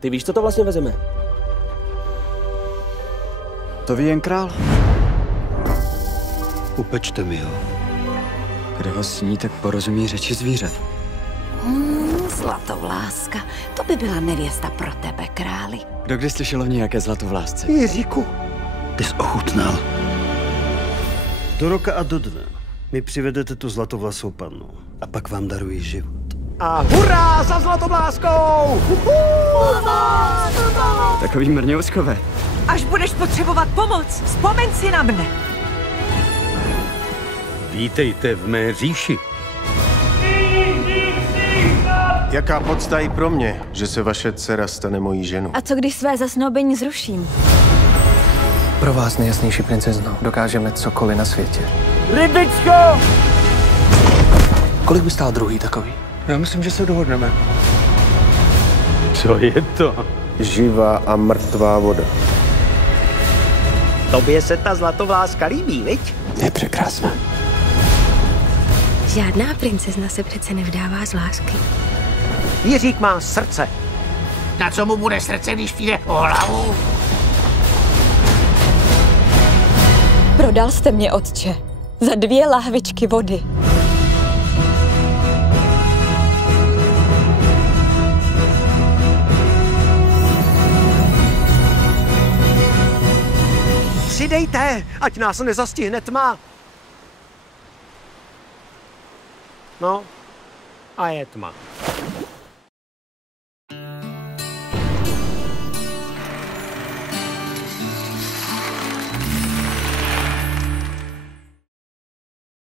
Ty víš, co to vlastně vezeme? To ví jen král. Upečte mi ho. Kdo ho sní, tak porozumí řeči zvířat. Zlatovláska, to by byla nevěsta pro tebe, králi. Kdo kdy slyšel o nějaké zlatovlásce? Jiříku, ty jsi ochutnal. Do roka a do dne mi přivedete tu zlatovlasou pannu a pak vám daruji život. A hurá za zlatovláskou! Takový mrňouskové. Až budeš potřebovat pomoc, vzpomeň si na mne. Vítejte v mé říši. Jaká podsta i pro mě, že se vaše dcera stane mojí ženou? A co když své zasnoubení zruším? Pro vás nejjasnější princezno, dokážeme cokoliv na světě. Rybičko! Kolik by stál druhý takový? Já myslím, že se dohodneme. Co je to? Živá a mrtvá voda. Tobě se ta zlatovláska líbí, viď? Je překrásná. Žádná princezna se přece nevdává z lásky. Jiřík má srdce. Na co mu bude srdce, když přijde o hlavu? Prodal jste mě, otče, za 2 lahvičky vody. Přidejte, ať nás nezastihne tma. No, a je tma.